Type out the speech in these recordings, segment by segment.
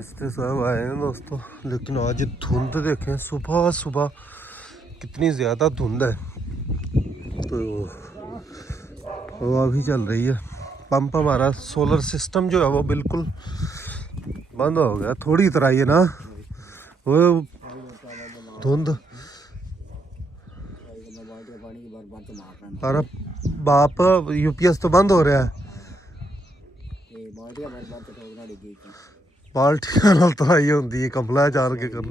रिश्ते सब आए हैं दोस्तों, लेकिन आज धुंध देखें, सुबह सुबह कितनी ज़्यादा धुंध है। तो हवा भी चल रही है। पंप हमारा सोलर सिस्टम जो है वो बिल्कुल बंद हो गया। थोड़ी तरह ही है ना वो धुंध। अरे बाप, यूपीएस तो बंद हो रहा है। बाल्टियां नाल तराई होंदी है, कंबला जान के कर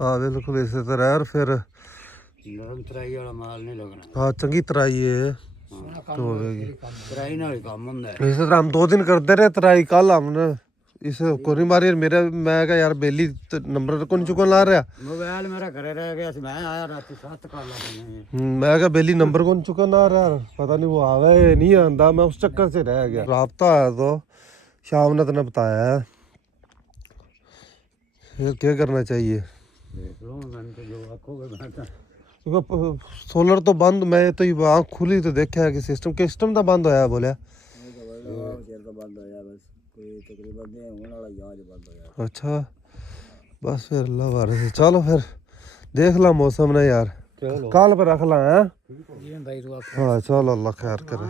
हाँ बिल्कुल इसे तरह। और फिर नरम तराई वाला माल नहीं लगना। हाँ चंगी तराई है तो होगी। तराई नाल काम होंदा है। इसे तरह हम 2 दिन करते रहे तराई। कल हमने इसे कोनी मारी मेरे, मैं कहा यार बेली नंबर को नहीं चुकन ला रहा। मोबाइल मेरा घरे रह गया, मैं आया रात 7 काला। मैं कहा बेली नंबर को नहीं चुकन ला रहा, पता नहीं वो आवे नहीं आंदा। मैं उस चक्कर से रह गया। राब्ता आया तो शाम ने तेने बताया है। फिर क्या करना चाहिए? देख लो मैंने तो जो आखोगे बेटा। सोलर तो बंद, मैं तो ये आँख खुली तो देखा है कि सिस्टम तो बंद होया बोलिया। अच्छा बस फिर अल्लाह वारिस है। चलो फिर देख ला मौसम ना यार, कल पे रख ला है। हाँ चलो अल्लाह खैर करे।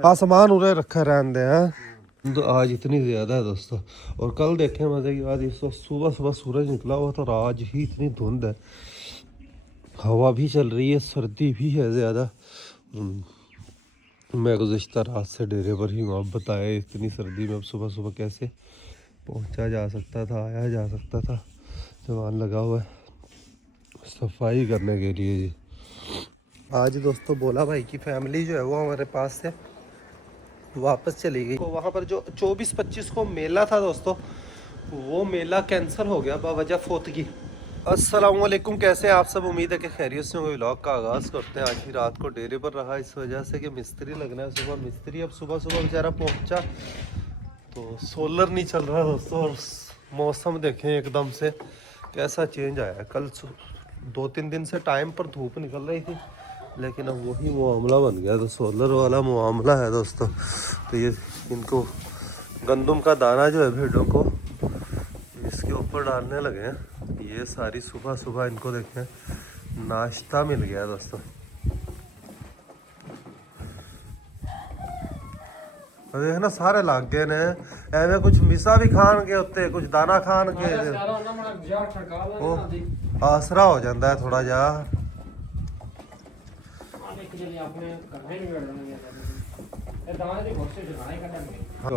हाँ सामान उरे रखा रहने दे हैं। तो आज इतनी ज़्यादा है दोस्तों। और कल देखें मज़े की बात, इस वक्त सुबह सुबह सूरज निकला हुआ था और आज ही इतनी धुंध है। हवा भी चल रही है, सर्दी भी है ज़्यादा। मैं गुज़िश्ता रात से डेरे पर ही हूँ। आप बताएं इतनी सर्दी में अब सुबह सुबह कैसे पहुँचा जा सकता था, आया जा सकता था। जवान लगा हुआ है सफाई करने के लिए जी। आज दोस्तों बोला भाई की फैमिली जो है वो हमारे पास से वापस चली गई। तो वहाँ पर जो 24-25 को मेला था दोस्तों, वो मेला कैंसिल हो गया बावजह फौतगी। अस्सलाम वालेकुम, कैसे हैं आप सब? उम्मीद है कि खैरियत से होंगे। व्लॉग का आगाज़ करते हैं। आज ही रात को डेरे पर रहा इस वजह से कि मिस्त्री लगना है सुबह। मिस्त्री अब सुबह सुबह बेचारा पहुंचा तो सोलर नहीं चल रहा दोस्तों। और मौसम देखें एकदम से कैसा चेंज आया है। कल 2-3 दिन से टाइम पर धूप निकल रही थी, लेकिन अब वही मामला बन गया। तो सोलर वाला मामला है दोस्तों। तो ये इनको गंदम का दाना जो है भेड़ों को इसके ऊपर डालने लगे हैं। ये सारी सुबह सुबह इनको देखें नाश्ता मिल गया दोस्तों। देख ना सारे लाग गए ने एवं, कुछ मिसा भी खान के उत्ते, कुछ दाना खान के वो आसरा हो जाता है थोड़ा जा।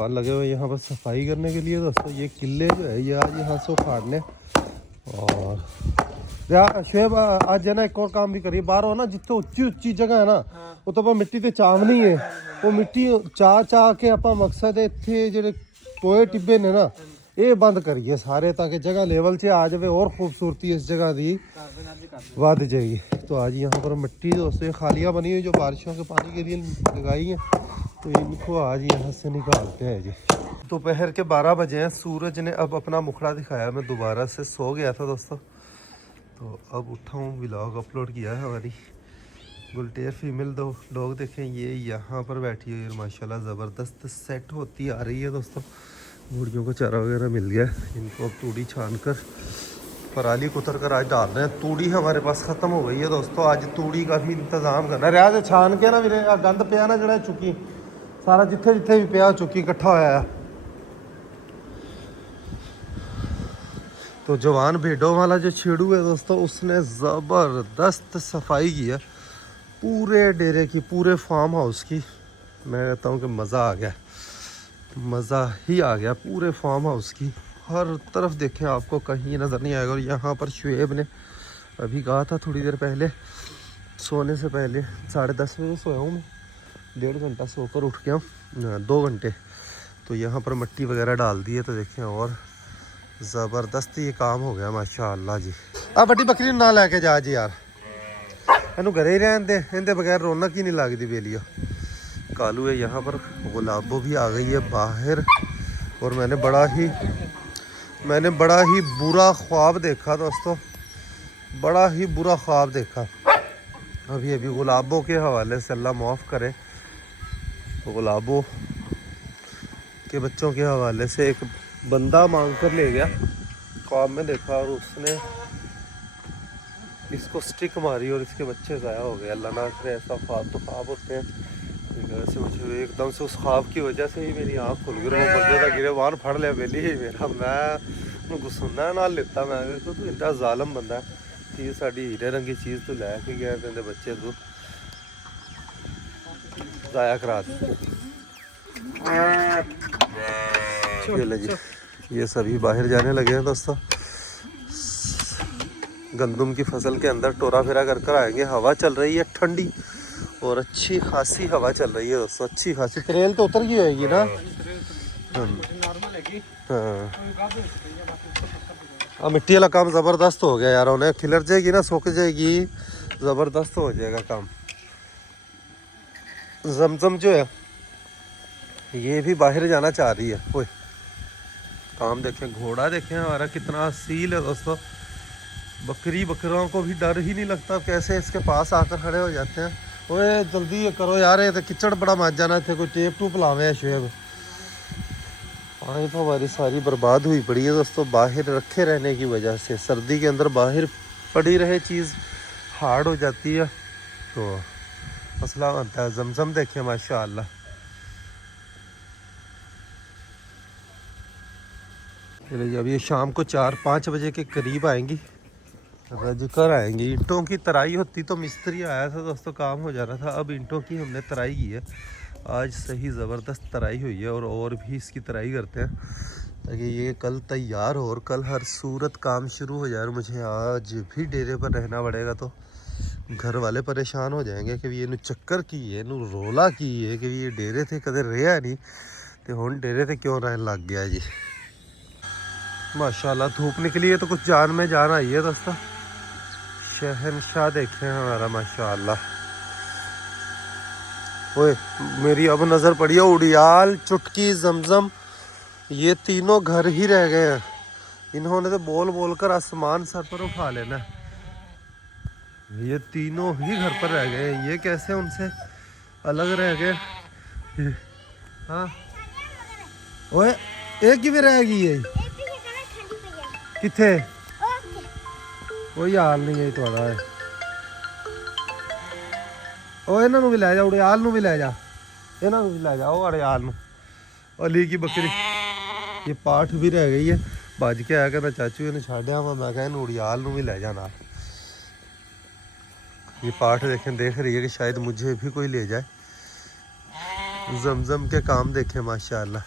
लगे हुए यहाँ पर सफाई करने के लिए दोस्तों। ये किले जो है ये आज यहाँ से उखाड़ने। और यार शुएब आज है ना एक और काम भी करिए। बाहर हो ना जितने उच्ची उच्ची जगह है ना वो तो मिट्टी ते चावनी है। वो मिट्टी चाह के आप मकसद है इतने जो टोए टिब्बे ने ना ये बंद करिए सारे, ताकि जगह लेवल से आ जाए और खूबसूरती इस जगह की बढ़ जाएगी। तो आज यहाँ पर मिट्टी दोस्तों खालियाँ बनी हुई जो बारिशों के पानी के लिए लगाई हैं, तो इनको आज यहाँ से निकालते हैं जी। दोपहर के 12 बजे हैं। सूरज ने अब अपना मुखड़ा दिखाया। मैं दोबारा से सो गया था दोस्तों, तो अब उठा हूँ। व्लॉग अपलोड किया है हमारी गुलटेर फीमेल दो लोग देखें ये यहाँ पर बैठी हुई है माशाल्लाह ज़बरदस्त सेट होती आ रही है दोस्तों। मुर्गियों को चारा वगैरह मिल गया। इनको अब तूड़ी छान कर पराली कुतर कर आज डाल रहे हैं। तूड़ी हमारे पास ख़त्म हो गई है दोस्तों। आज तूड़ी का भी इंतज़ाम करना रियाज छान के ना मेरे गंद पिया ना जड़ा चुकी सारा जिथे जिथे भी पिया चुकी इकट्ठा होया। तो जवान भेड़ों वाला जो छेड़ू है दोस्तों उसने ज़बरदस्त सफाई की है पूरे डेरे की, पूरे फार्म हाउस की। मैं कहता हूँ कि मज़ा आ गया, मज़ा ही आ गया पूरे फार्म हाउस की। हर तरफ देखें आपको कहीं नज़र नहीं आएगा। और यहाँ पर शुएब ने अभी कहा था थोड़ी देर पहले सोने से पहले 10:30 बजे सोया हूँ मैं। 1.5 घंटा सोकर उठ गया हूँ, 2 घंटे। तो यहाँ पर मिट्टी वगैरह डाल दी है। तो देखें और ज़बरदस्त ये काम हो गया माशाअल्लाह जी। अब बड़ी बकरी ना लैके जा जी यार, इनू घरे ही रहने दे, इनके बगैर रौनक ही नहीं लगती बेलिया। कालू है यहाँ पर, गुलाबो भी आ गई है बाहर। और मैंने बड़ा ही बुरा ख्वाब देखा दोस्तों, बड़ा ही बुरा ख्वाब देखा। अभी गुलाबों के हवाले से अल्लाह माफ़ करे। तो गुलाबों के बच्चों के हवाले से एक बंदा मांग कर ले गया, ख्वाब में देखा और उसने इसको स्टिक मारी और इसके बच्चे ज़ाया हो गए। अल्लाह ना करे ऐसा ख्वाब, तो ख्वाब होते हैं। वैसे मुझे एकदम से उस ख्वाब की वजह से ही मेरी आँख खुल गई, वो बंदे का गिरबान फड़ लिया बेली ही मेरा। मैं गुस्सा ना लेता, मैं तो तू इतना जालम बंदा है, चीज़ साड़ी हीरे रंगी चीज़ तो लैके गया, कहते बच्चे तू ज़ाया करा दी। जी ये सभी बाहर जाने लगे हैं दोस्तों, गंदम की फसल के अंदर टोरा फेरा कर कर आएंगे। हवा चल रही है ठंडी और अच्छी खासी हवा चल रही है दोस्तों, अच्छी खासी। ट्रेल तो उतर गई होगी ना? हाँ मिट्टी वाला काम ज़बरदस्त हो गया यार, उन्हें खिलर जाएगी ना, सूख जाएगी, ज़बरदस्त हो जाएगा काम। जमजम जो है ये भी बाहर जाना चाह रही है। ओए काम देखें, घोड़ा देखें हमारा कितना असील है दोस्तों। बकरी बकरों को भी डर ही नहीं लगता, कैसे इसके पास आकर खड़े हो जाते हैं। ओए जल्दी ये करो यार, ये तो किचड़ बड़ा मच जाना थे, कोई टेप टूप लावे है शुएब। हाँ तो हमारी सारी बर्बाद हुई पड़ी है दोस्तों, बाहर रखे रहने की वजह से। सर्दी के अंदर बाहर पड़ी रहे चीज़ हार्ड हो जाती है तो मसला बनता है। जमजम देखें माशाअल्लाह, चलिए अब ये शाम को 4-5 बजे के करीब आएंगी, रज कर आएंगी। ईंटों की तराई होती तो मिस्त्री आया था दोस्तों, काम हो जाना था। अब ईंटों की हमने तराई की है, आज सही ज़बरदस्त तराई हुई है और भी इसकी तराई करते हैं ताकि ये कल तैयार हो और कल हर सूरत काम शुरू हो जाए। और मुझे आज भी डेरे पर रहना पड़ेगा तो घर वाले परेशान हो जाएंगे कि ये चक्कर की है, रोला की है कि ये डेरे थे कदे रहा नहीं तो हुण डेरे थे क्यों रहने लग गया जी। माशाल्लाह धूप निकली है तो कुछ जान में जान आई है दोस्तों। शहनशाह देखें हमारा माशाल्लाह। ओए मेरी अब नज़र पड़ी है उड़ियाल, चुटकी, जमजम, ये तीनों घर ही रह गए हैं। इन्होंने तो बोल बोल कर आसमान सर पर उठा लेना। ये तीनों ही घर पर रह गए, ये कैसे उनसे अलग रह गए। हाँ ओए एक ही भी रह गई है किथे, कोई हाल नहीं है थोड़ा है। ਉਹ ਇਹਨਾਂ ਨੂੰ ਵੀ ਲੈ ਜਾ, ਉੜਿਆਲ ਨੂੰ ਵੀ ਲੈ ਜਾ, ਇਹਨਾਂ ਨੂੰ ਵੀ ਲੈ ਜਾ, ਉਹ ਉੜਿਆਲ ਨੂੰ। ਅਲੀ ਕੀ ਬੱਕਰੀ ये पाठ भी रह गई है, भज के आया कहना चाचू इन्हें छाड़िया वा, मैं कहा उड़ियाल ਨੂੰ भी ले जाना। ये पाठ देखें, देख रही है कि शायद मुझे भी कोई ले जाए। जमजम के काम देखें माशाल्लाह।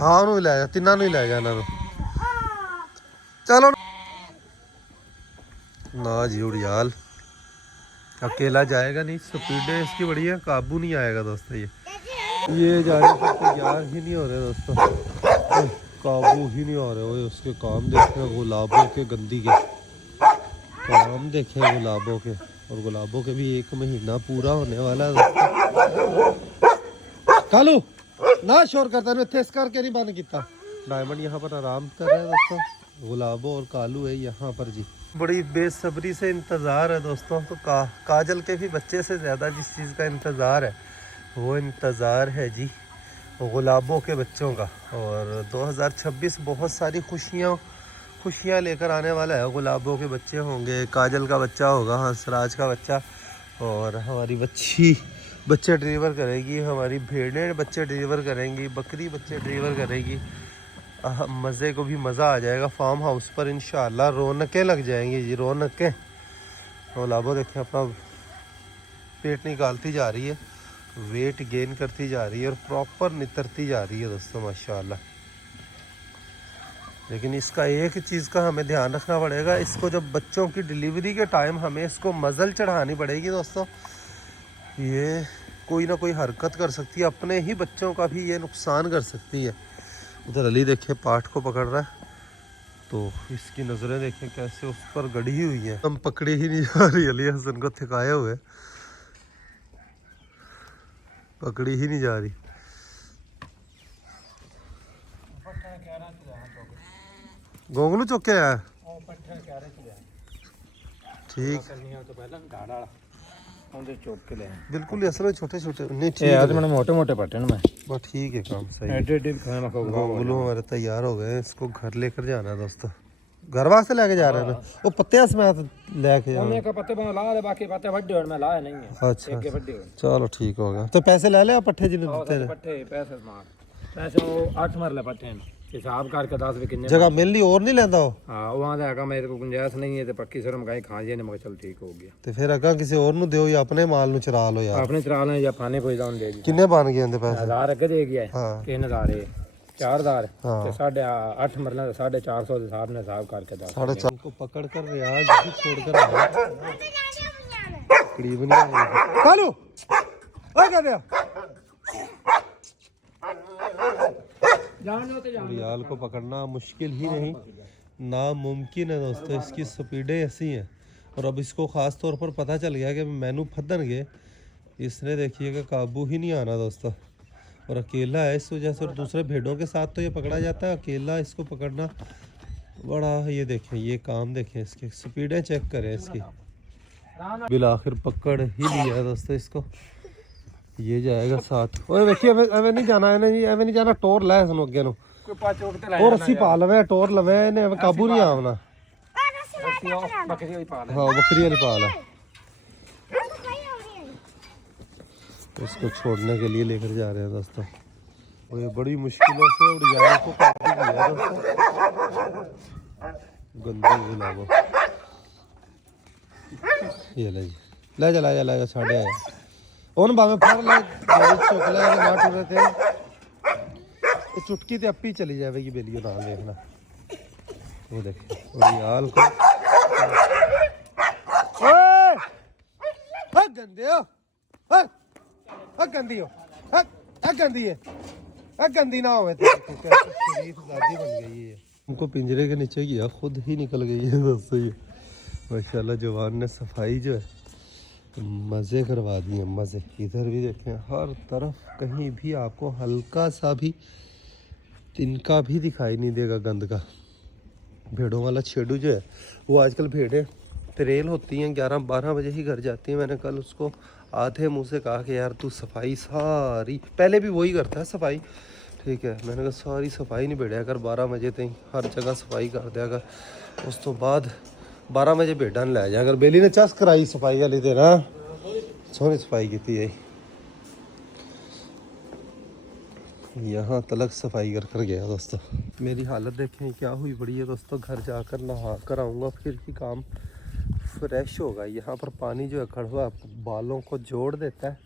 हाँ ਉਹਨੂੰ ਵੀ ਲੈ ਜਾ, ਤਿੰਨਾਂ ਨੂੰ ਹੀ ਲੈ ਜਾ ਇਹਨਾਂ ਨੂੰ। चलो ना जी उड़ियाल अकेला जाएगा नहीं, स्पीड है इसकी बढ़िया, काबू नहीं आएगा दोस्तों। ये जाने पर तैयार ही नहीं हो रहे दोस्तों, काबू ही नहीं हो रहे। वो उसके काम देखे गुलाबों के, गंदी के काम देखे गुलाबों के, और गुलाबों के भी 1 महीना पूरा होने वाला है दोस्तों। कालू ना शोर करता है, इस करके नहीं बंद किया। डायमंड यहाँ पर आराम कर रहे हैं दोस्तों, गुलाबो और कालू है यहाँ पर जी। बड़ी बेसब्री से इंतज़ार है दोस्तों। तो काजल के भी बच्चे से ज़्यादा जिस चीज़ का इंतज़ार है वो इंतज़ार है जी गुलाबों के बच्चों का। और 2026 बहुत सारी खुशियाँ लेकर आने वाला है। गुलाबों के बच्चे होंगे, काजल का बच्चा होगा, हंसराज का बच्चा, और हमारी बच्ची बच्चे डिलीवर करेगी, हमारी भेड़ें बच्चे डिलीवर करेंगी, बकरी बच्चे डिलीवर करेगी। मज़े को भी मज़ा आ जाएगा फार्म हाउस पर इंशाल्लाह, रौनकें लग जाएंगी जी, रौनकें। गुलाबो देखें अपना पेट निकालती जा रही है, वेट गेन करती जा रही है और प्रॉपर नितरती जा रही है दोस्तों माशाल्लाह। लेकिन इसका एक चीज़ का हमें ध्यान रखना पड़ेगा, इसको जब बच्चों की डिलीवरी के टाइम हमें इसको मज़ल चढ़ानी पड़ेगी दोस्तों। ये कोई ना कोई हरकत कर सकती है, अपने ही बच्चों का भी ये नुकसान कर सकती है। उधर अली देखे पाठ को पकड़ रहा है, तो इसकी नज़रें देखें कैसे उस पर गड़ी हुई हैं। हम पकड़ी ही नहीं जा रही, अली हसन को थकाए हुए पकड़ी ही नहीं जा रही। गोंगलू चुक के आया ਉਹ ਪੱਠੇ ਕਿਆਰੇ ਚ ਲਿਆ ठीक ਕਰਨੀਆਂ ਤੋਂ ਪਹਿਲਾਂ ਢਾੜ ਵਾਲਾ ਉਹਦੇ ਚੁੱਕ ਕੇ ਲਿਆ बिल्कुल असल में छोटे छोटे नहीं ਇਹ ठीक ਆਦ है ਮੈਨੂੰ ਮੋਟੇ ਮੋਟੇ ਪੱਟੇ ਨੇ ਮੈਂ बस ठीक है काम सही है। ਐਡੇ ਐਡੇ ਖਾਣਾ ਖਾਊਗਾ गोंगलू हमारे तैयार हो गए हैं, इसको घर लेकर जाना है दोस्तों। घर वास्ते लेके जा रहे हैं ना वो पत्ते समेत लेके जाना। ਉਹਨੇ ਕਾ ਪੱਤੇ ਬਣਾ ਲਾ ਦੇ ਬਾਕੀ ਪੱਤੇ ਵੱਡੇ ਹੋਣ ਮੈਂ ਲਾਇਆ ਨਹੀਂ ਹੈ अच्छा ਅੱਗੇ ਵੱਡੇ ਹੋਣ चलो ठीक हो गया तो पैसे ले ले आप पट्ठे जिन्हें देते हैं ਪੱਠੇ ਪੈਸੇ ਸਮਾਨ ਪੈਸੇ ਉਹ 8 ਮਰਲੇ ਪੱਠੇ ਨੇ ਹਿਸਾਬ ਕਰਕੇ ਦੱਸ ਵੀ ਕਿੰਨੇ जगह मिल ली और नहीं लेंदा हो ਹਾਂ ਉਹ ਆਂਦਾ ਹੈਗਾ ਮੇਰੇ ਕੋਲ ਗੁੰਜਾਇਸ਼ ਨਹੀਂ ਹੈ ਤੇ ਪੱਕੀ ਸਿਰ ਮਗਾਈ ਖਾ ਜੇ ਨੇ ਮੈਂ ਕਿਹਾ ਚੱਲ ਠੀਕ ਹੋ ਗਿਆ ਤੇ ਫਿਰ ਅਗਾ ਕਿਸੇ ਹੋਰ ਨੂੰ ਦਿਓ ਜਾਂ ਆਪਣੇ ਮਾਲ ਨੂੰ ਚਰਾ ਲਓ ਯਾਰ। ਆਪਣੇ ਚਰਾ ਲੈ ਜਾਂ ਫਾਨੇ ਕੋਈ ਦਾਉਣ ਦੇ ਜੀ ਕਿੰਨੇ ਬਣ ਗਏ ਇਹਦੇ ਪੈਸੇ? 1000 ਅੱਗੇ ਦੇ ਗਿਆ ਹਾਂ 3000 ਹੈ 4000 हाँ। ਤੇ 8.5 ਮਰਲਾ 450 ਦੇ ਹਿਸਾਬ ਨਾਲ ਹਿਸਾਬ ਕਰਕੇ ਦੱਸ 4.5 को पकड़ कर रियाज भी छोड़कर आया करीब नहीं आया कालू आ क्या दिया ਜਾਣ ਲੋ ਤੇ रियाल को पकड़ना मुश्किल ही नहीं नामुमकिन है दोस्तों। इसकी स्पीडें ऐसी हैं और अब इसको ख़ास तौर पर पता चल गया कि मैनू फदन गए इसने देखिएगा काबू ही नहीं आना दोस्तों। और अकेला है इस वजह से, और दूसरे भेड़ों के साथ तो ये पकड़ा जाता है, अकेला इसको पकड़ना बड़ा। ये देखें ये काम देखें, इसकी स्पीडें चेक करें इसकी। बिल आखिर पकड़ ही लिया है दोस्तों इसको। ये जाएगा साथ। ओए देखिए एवे नहीं जाना है जी, एवे नहीं जाना। टोर लै इसनों अगे नु ਕੋਈ ਪਾਚੋ ਤੇ ਲੈ और रस्सी पा लवे, टोर लवे, इन्हें एवे काबू नहीं आवना। ਬੱਕਰੀ ਹੋਈ ਪਾ ਲੈ हाँ बकरी वाली पा ला। इसको छोड़ने के लिए लेकर जा रहे हैं दोस्तों। और ये बड़ी मुश्किलों से उड़ियाल को काबू किया दोस्तों। गंदे गुलाबो ये ले जी, ले जा छाड़े आया ओन भावे फर ले चुक ले ना टूरे थे। ये चुटकी ते अपी चली जाएगी बेलियो ना देखना। वो देखिए उड़ियाल को ओए गंदे हो गंदी हो गंदी है गंदी ना हो तो शरीफ दादी बन गई है। हमको पिंजरे के नीचे किया खुद ही निकल गई है दोस्तों। ये माशाल्लाह जवान ने सफाई जो है मज़े करवा दिए मज़े। इधर भी देखें हर तरफ कहीं भी आपको हल्का सा भी तिनका भी दिखाई नहीं देगा गंद का। भेड़ों वाला छेड़ू जो है वो आजकल भेड़ें ट्रेल होती हैं 11-12 बजे ही घर जाती हैं। मैंने कल उसको आधे मुंह से कहा कि यार तू सफाई सारी, पहले भी वही करता है सफाई, ठीक है। मैंने कहा सारी सफाई नहीं भेड़ा कर 12 बजे तक हर जगह सफाई कर दिया कर। उस तो बाद 12 बजे भेड़ा नहीं लै जा कर। बेली ने चस कराई सफाई वाली ते ना सोहनी सफाई की थी। यहाँ तलक सफाई कर कर गया दोस्तों। मेरी हालत देखें क्या हुई पड़ी है दोस्तों। घर जाकर नहा कर आऊँगा फिर ही काम फ्रेश होगा। यहाँ पर पानी जो है कड़वा बालों को जोड़ देता है।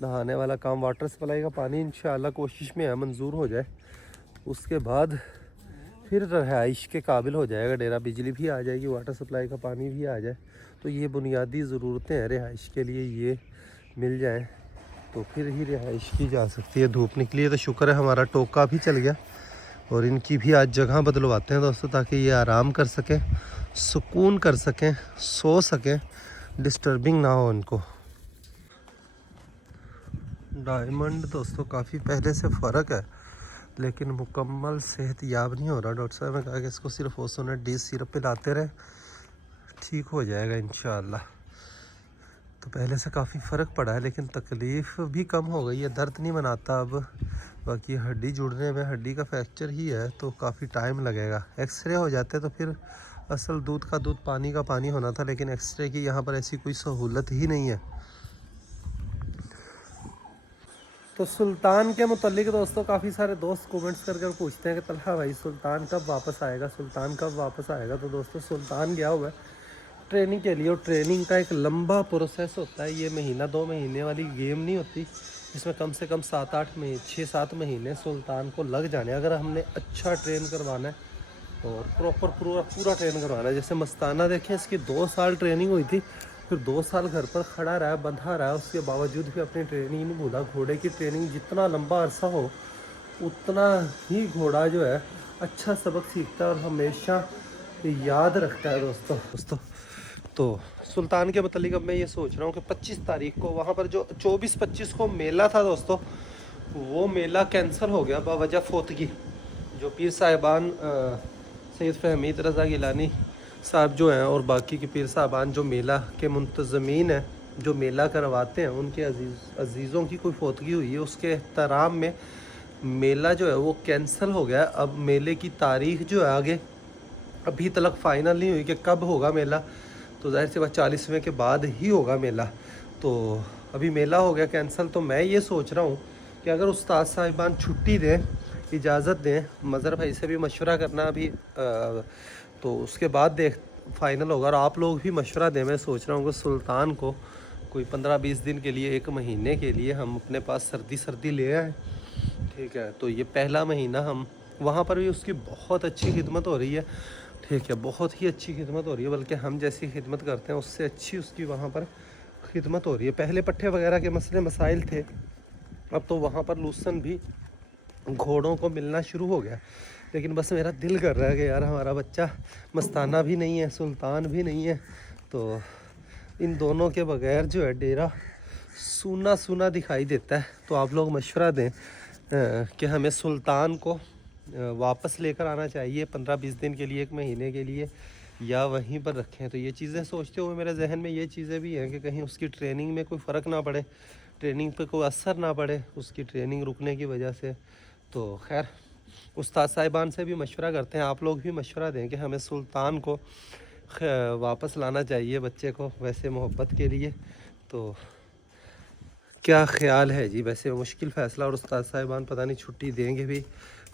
नहाने वाला काम वाटर सप्लाई का पानी इंशाल्लाह कोशिश में है मंजूर हो जाए, उसके बाद फिर रहाइश के काबिल हो जाएगा डेरा। बिजली भी आ जाएगी, वाटर सप्लाई का पानी भी आ जाए तो ये बुनियादी ज़रूरतें हैं रहाइश के लिए, ये मिल जाए तो फिर ही रिहाइश की जा सकती है। धूप निकली है तो शुक्र है हमारा टोका भी चल गया। और इनकी भी आज जगह बदलवाते हैं दोस्तों ताकि ये आराम कर सकें, सुकून कर सकें, सो सकें, डिस्टर्बिंग ना हो इनको। डायमंड दोस्तों काफ़ी पहले से फ़र्क है लेकिन मुकम्मल सेहत याब नहीं हो रहा। डॉक्टर साहब ने कहा कि इसको सिर्फ ओसोनेट डी सिरप पिलाते रहे, ठीक हो जाएगा इंशाअल्लाह। तो पहले से काफ़ी फ़र्क पड़ा है लेकिन तकलीफ़ भी कम हो गई है, दर्द नहीं मनाता अब। बाकी हड्डी जुड़ने में, हड्डी का फ्रैक्चर ही है तो काफ़ी टाइम लगेगा। एक्सरे हो जाते तो फिर असल दूध का दूध पानी का पानी होना था, लेकिन एक्सरे की यहाँ पर ऐसी कोई सहूलत ही नहीं है। तो सुल्तान के मुतल्लिक दोस्तों काफ़ी सारे दोस्त कमेंट्स कर कर पूछते हैं कि तलहा भाई सुल्तान कब वापस आएगा, सुल्तान कब वापस आएगा। तो दोस्तों सुल्तान गया हुआ है ट्रेनिंग के लिए, और ट्रेनिंग का एक लंबा प्रोसेस होता है। ये महीना 2 महीने वाली गेम नहीं होती, इसमें कम से कम 7-8 महीने 6-7 महीने सुल्तान को लग जाने। अगर हमने अच्छा ट्रेन करवाना है और प्रॉपर पूरा ट्रेन करवाना है। जैसे मस्ताना देखें, इसकी 2 साल ट्रेनिंग हुई थी, फिर 2 साल घर पर खड़ा रहा, बंधा रहा, उसके बावजूद भी अपनी ट्रेनिंग नहीं भूला। घोड़े की ट्रेनिंग जितना लंबा अरसा हो उतना ही घोड़ा जो है अच्छा सबक सीखता है और हमेशा याद रखता है दोस्तों। तो सुल्तान के मतलब अब मैं ये सोच रहा हूँ कि 25 तारीख को वहाँ पर जो 24-25 को मेला था दोस्तों, वो मेला कैंसिल हो गया बावजह फौतगी। जो पीर साहिबान सैयद फहमीद रज़ा गिलानी साहब जो हैं और बाकी के पीर साहिबान जो मेला के मुंतज़मीन हैं, जो मेला करवाते हैं, उनके अजीज़ों की कोई फौतगी हुई है, उसके एहतराम में मेला जो है वो कैंसिल हो गया है। अब मेले की तारीख जो है आगे अभी तक फ़ाइनल नहीं हुई कि कब होगा मेला, तो जाहिर सी बात 40वें के बाद ही होगा मेला। तो अभी मेला हो गया कैंसिल। तो मैं ये सोच रहा हूँ कि अगर उस्ताद साहिबान छुट्टी दें, इजाज़त दें, मज़हर भाई से भी मशवरा करना अभी तो उसके बाद देख फाइनल होगा। और आप लोग भी मशवरा दें। मैं सोच रहा हूँ कि सुल्तान को कोई 15-20 दिन के लिए, 1 महीने के लिए हम अपने पास सर्दी ले आएँ, ठीक है। तो ये पहला महीना हम वहाँ पर भी उसकी बहुत अच्छी खिदमत हो रही है, ठीक है, बहुत ही अच्छी खिदमत हो रही है, बल्कि हम जैसी खिदमत करते हैं उससे अच्छी उसकी वहाँ पर खिदमत हो रही है। पहले पट्ठे वगैरह के मसले मसाइल थे, अब तो वहाँ पर लूसन भी घोड़ों को मिलना शुरू हो गया। लेकिन बस मेरा दिल कर रहा है कि यार हमारा बच्चा मस्ताना भी नहीं है, सुल्तान भी नहीं है, तो इन दोनों के बगैर जो है डेरा सूना सूना दिखाई देता है। तो आप लोग मशवरा दें कि हमें सुल्तान को वापस लेकर आना चाहिए 15-20 दिन के लिए, 1 महीने के लिए, या वहीं पर रखें। तो ये चीज़ें सोचते हुए मेरे जहन में ये चीज़ें भी हैं कि कहीं उसकी ट्रेनिंग में कोई फ़र्क ना पड़े, ट्रेनिंग पे कोई असर ना पड़े उसकी ट्रेनिंग रुकने की वजह से। तो खैर उस्ताद साहिबान से भी मशवरा करते हैं, आप लोग भी मशवरा दें कि हमें सुल्तान को वापस लाना चाहिए बच्चे को, वैसे मोहब्बत के लिए। तो क्या ख्याल है जी? वैसे मुश्किल फ़ैसला, और उस्ताद साहिबान पता नहीं छुट्टी देंगे भी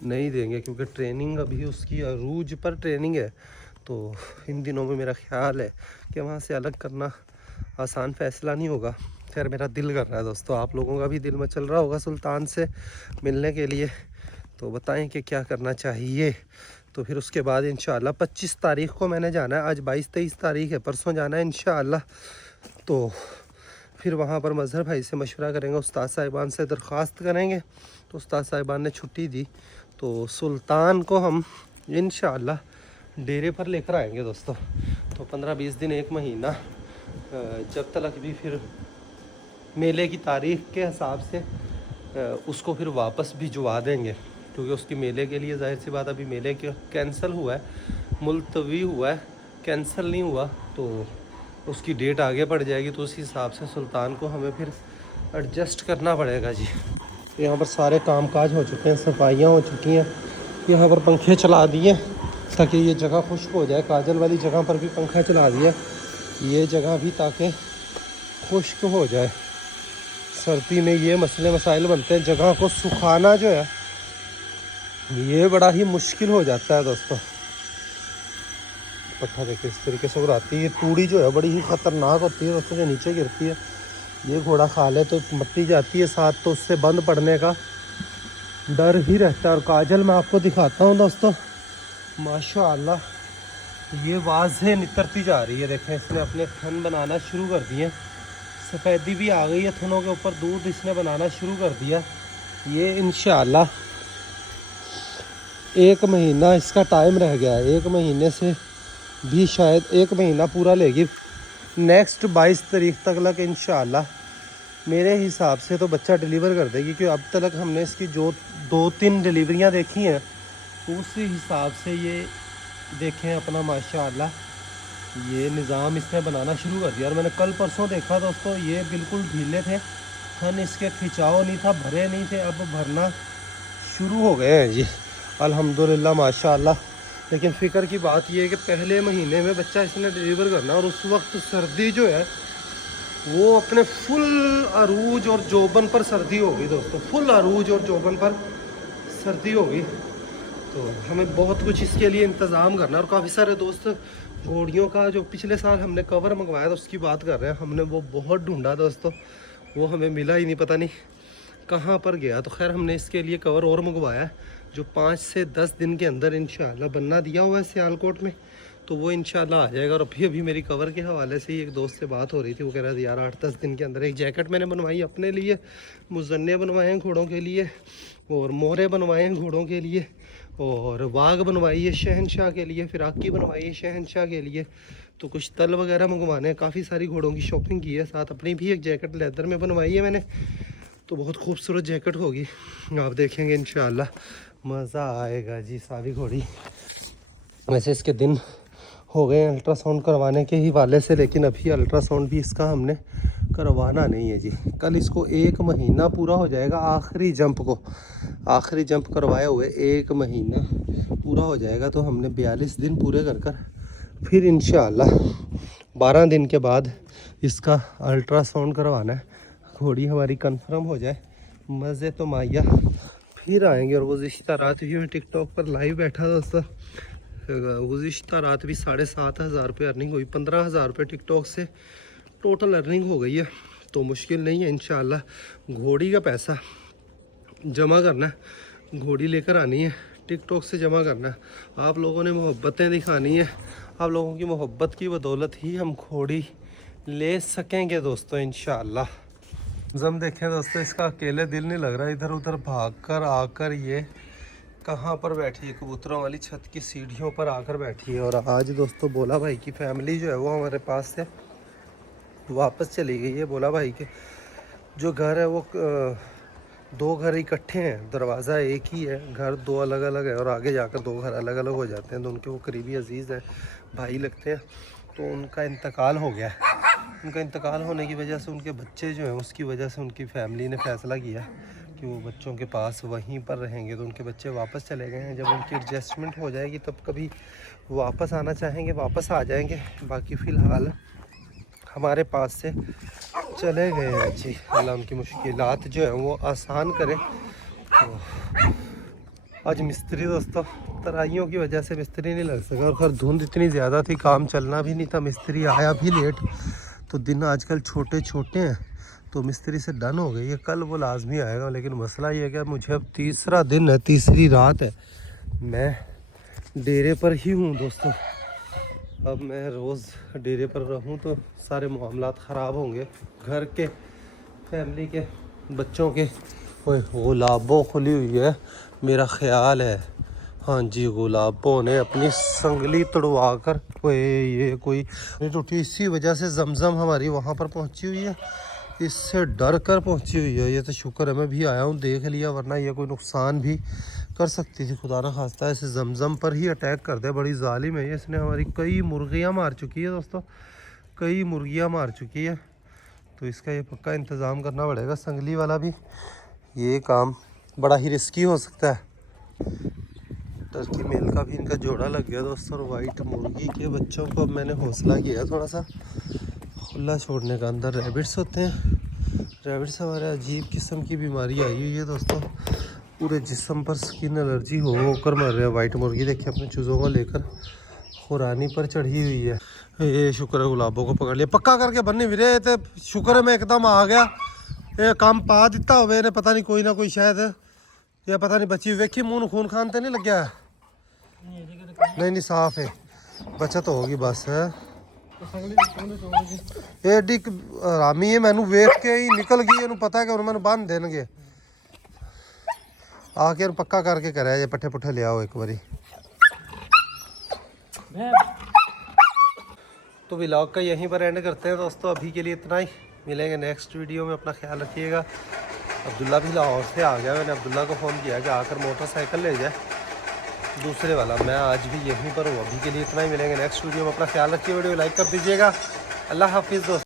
नहीं देंगे, क्योंकि ट्रेनिंग अभी उसकी अरूज पर ट्रेनिंग है। तो इन दिनों में मेरा ख्याल है कि वहाँ से अलग करना आसान फ़ैसला नहीं होगा। खैर मेरा दिल कर रहा है दोस्तों, आप लोगों का भी दिल मचल रहा होगा सुल्तान से मिलने के लिए। तो बताएं कि क्या करना चाहिए। तो फिर उसके बाद इंशाअल्लाह 25 तारीख़ को मैंने जाना है, आज 22-23 तारीख़ है, परसों जाना है इंशाअल्लाह। तो फिर वहाँ पर मज़हर भाई से मशवरा करेंगे, उस्ताद साहिबान से दरख्वास्त करेंगे। तो उस्ताद साहिबान ने छुट्टी दी तो सुल्तान को हम इंशाअल्लाह डेरे पर लेकर आएंगे दोस्तों। तो 15-20 दिन, 1 महीना, जब तक भी फिर मेले की तारीख़ के हिसाब से उसको फिर वापस भिजवा देंगे, क्योंकि उसकी मेले के लिए जाहिर सी बात अभी मेले के कैंसिल हुआ है, मुलतवी हुआ है, कैंसिल नहीं हुआ, तो उसकी डेट आगे बढ़ जाएगी। तो उस हिसाब से सुल्तान को हमें फिर एडजस्ट करना पड़ेगा जी। यहाँ पर सारे कामकाज हो चुके हैं, सफाइयाँ हो चुकी हैं, यहाँ पर पंखे चला दिए ताकि ये जगह खुश्क हो जाए। काजल वाली जगह पर भी पंखा चला दिया, ये जगह भी ताकि खुश्क हो जाए। सर्दी में ये मसले मसाइल बनते हैं, जगह को सुखाना जो है ये बड़ा ही मुश्किल हो जाता है दोस्तों। पट्ठा देखिए इस तरीके से उड़ाती है। ये तूड़ी जो है बड़ी ही ख़तरनाक होती है दोस्तों, जो नीचे गिरती है, ये घोड़ा खा ले तो मट्टी जाती है साथ, तो उससे बंद पड़ने का डर ही रहता है। और काजल मैं आपको दिखाता हूँ दोस्तों, माशाअल्लाह ये वाज़े नितरती जा रही है। देखें इसने अपने थन बनाना शुरू कर दिए, सफ़ेदी भी आ गई है थनों के ऊपर, दूध इसने बनाना शुरू कर दिया। ये इंशाअल्लाह 1 महीना इसका टाइम रह गया है, 1 महीने से भी शायद 1 महीना पूरा लेगी। नेक्स्ट 22 तारीख तक इंशाअल्लाह मेरे हिसाब से तो बच्चा डिलीवर कर देगी, क्योंकि अब तक हमने इसकी जो 2-3 डिलीवरियां देखी हैं उस हिसाब से ये देखें अपना माशाअल्लाह ये निज़ाम इसने बनाना शुरू कर दिया। और मैंने कल परसों देखा दोस्तों, ये बिल्कुल ढीले थे, थन इसके खिंचाव नहीं था, भरे नहीं थे, अब भरना शुरू हो गए हैं जी अल्हम्दुलिल्लाह माशाअल्लाह। लेकिन फ़िक्र की बात यह है कि पहले महीने में बच्चा इसने डिलीवर करना, और उस वक्त सर्दी जो है वो अपने फुल अरूज और जोबन पर सर्दी होगी दोस्तों, फुल अरूज और जोबन पर सर्दी होगी। तो हमें बहुत कुछ इसके लिए इंतज़ाम करना। और काफ़ी सारे दोस्त घोड़ियों का जो पिछले साल हमने कवर मंगवाया था उसकी बात कर रहे हैं, हमने वो बहुत ढूंढा दोस्तों, वो हमें मिला ही नहीं, पता नहीं कहाँ पर गया। तो खैर हमने इसके लिए कवर और मंगवाया जो 5 से 10 दिन के अंदर इंशाल्लाह बनना दिया हुआ है सियालकोट में, तो वो इंशाल्लाह आ जाएगा। और अभी मेरी कवर के हवाले से ही एक दोस्त से बात हो रही थी, वो कह रहा था यार 8-10 दिन के अंदर एक जैकेट मैंने बनवाई अपने लिए, मुजन्ने बनवाए हैं घोड़ों के लिए, और मोहरे बनवाए हैं घोड़ों के लिए, और वाग बनवाई है शहनशाह के लिए, फिराकी बनवाई है शहनशाह के लिए, तो कुछ तल वगैरह मंगवाने हैं। काफ़ी सारी घोड़ों की शॉपिंग की है, साथ अपनी भी एक जैकेट लेदर में बनवाई है मैंने, तो बहुत खूबसूरत जैकेट होगी, आप देखेंगे इंशाअल्लाह। मज़ा आएगा जी सावी घोड़ी। वैसे इसके दिन हो गए अल्ट्रासाउंड करवाने के ही वाले से, लेकिन अभी अल्ट्रासाउंड भी इसका हमने करवाना नहीं है जी। कल इसको 1 महीना पूरा हो जाएगा, आखिरी जंप करवाए हुए 1 महीना पूरा हो जाएगा। तो हमने 42 दिन पूरे कर फिर इंशाअल्लाह 12 दिन के बाद इसका अल्ट्रासाउंड करवाना है। घोड़ी हमारी कंफर्म हो जाए, मज़े तो माया, फिर आएंगे। और गुज़िश्ता रात भी मैं टिकटॉक पर लाइव बैठा था दोस्तों, गुज़िश्ता रात भी 7,500 रुपये अर्निंग हुई। 15,000 रुपये टिकटॉक से टोटल अर्निंग हो गई है। तो मुश्किल नहीं है, इंशाअल्लाह घोड़ी का पैसा जमा करना है, घोड़ी लेकर आनी है, टिकटॉक से जमा करना है। आप लोगों ने मोहब्बतें दिखानी है, आप लोगों की मोहब्बत की बदौलत ही हम घोड़ी ले सकेंगे दोस्तों इंशाअल्लाह। जम देखें दोस्तों, इसका अकेले दिल नहीं लग रहा, इधर उधर भाग कर आकर ये कहाँ पर बैठी है, कबूतरों वाली छत की सीढ़ियों पर आकर बैठी है। और आज दोस्तों भोला भाई की फैमिली जो है वो हमारे पास से वापस चली गई है। भोला भाई के जो घर है वो 2 घर इकट्ठे हैं, दरवाज़ा एक ही है, घर 2 अलग अलग है और आगे जाकर 2 घर अलग अलग हो जाते हैं। तो उनके वो करीबी अजीज़ हैं, भाई लगते हैं। तो उनका इंतकाल हो गया है। उनका इंतकाल होने की वजह से उनके बच्चे जो हैं उसकी वजह से उनकी फैमिली ने फ़ैसला किया कि वो बच्चों के पास वहीं पर रहेंगे। तो उनके बच्चे वापस चले गए हैं। जब उनकी एडजस्टमेंट हो जाएगी तब कभी वापस आना चाहेंगे वापस आ जाएंगे। बाकी फ़िलहाल हमारे पास से चले गए हैं जी। अल्लाह उनकी मुश्किलात जो है वो आसान करे। तो आज मिस्त्री दोस्तों तराइयों की वजह से मिस्त्री नहीं लग सका, और खैर धुंध इतनी ज़्यादा थी, काम चलना भी नहीं था, मिस्त्री आया भी लेट। तो दिन आजकल छोटे छोटे हैं तो मिस्त्री से डन हो गई है, कल वो लाजमी आएगा। लेकिन मसला ये है कि मुझे अब तीसरा दिन है, तीसरी रात है, मैं डेरे पर ही हूँ दोस्तों। अब मैं रोज़ डेरे पर रहूँ तो सारे मामलात ख़राब होंगे, घर के, फैमिली के, बच्चों के। ओए गुलाबों खुली हुई है मेरा ख्याल है, हाँ जी, गुलाबों ने अपनी संगली तोड़वा कर, ये कोई टूटी, इसी वजह से जमजम हमारी वहाँ पर पहुँची हुई है, इससे डर कर पहुँची हुई है। ये तो शुक्र है मैं भी आया हूँ, देख लिया, वरना ये कोई नुकसान भी कर सकती थी, खुदा ना खास्ता ऐसे जमजम पर ही अटैक कर दे। बड़ी जालिम है ये, इसने हमारी कई मुर्गियाँ मार चुकी है दोस्तों, कई मुर्गियाँ मार चुकी है। तो इसका ये पक्का इंतज़ाम करना पड़ेगा, संगली वाला भी। ये काम बड़ा ही रिस्की हो सकता है। टर्की मेल का भी इनका जोड़ा लग गया दोस्तों। और वाइट मुर्गी के बच्चों को अब मैंने हौसला किया थोड़ा सा खुला छोड़ने का। अंदर रैबिट्स होते हैं, रैबिट्स हमारे अजीब किस्म की बीमारी आई हुई है दोस्तों, पूरे जिस्म पर स्किन एलर्जी होकर मर रहे हैं। वाइट मुर्गी देखिए अपने चूज़ों को लेकर खुरानी पर चढ़ी हुई है। ये शुक्र है गुलाबों को पकड़ लिया, पक्का करके बननी वीरे, तो शुक्र है मैं एकदम आ गया। ये काम पा दिता हो ने, पता नहीं कोई ना कोई शायद, या पता नहीं बची वेखी मुँह खून खान तो नहीं लग गया। नहीं साफ है, बचत होगी बस है। एडी हरामी है, मैनू वेख के ही निकल गई, इन्हू पता है कि मैं बन देंगे। आके पक्का करके करे ये पट्ठे पुट्ठे ले आओ एक बारी। तो व्लॉग का यहीं पर एंड करते हैं दोस्तों, अभी के लिए इतना ही। मिलेंगे नेक्स्ट वीडियो में, अपना ख्याल रखिएगा। अब्दुल्ला भी लाहौर से आ गया, मैंने अब्दुल्ला को फ़ोन किया कि आकर मोटरसाइकिल ले जाए, दूसरे वाला। मैं आज भी यहीं पर हूँ। अभी के लिए इतना ही, मिलेंगे नेक्स्ट वीडियो में, अपना ख्याल रखिए। वीडियो लाइक कर दीजिएगा। अल्लाह हाफिज़ दोस्तों।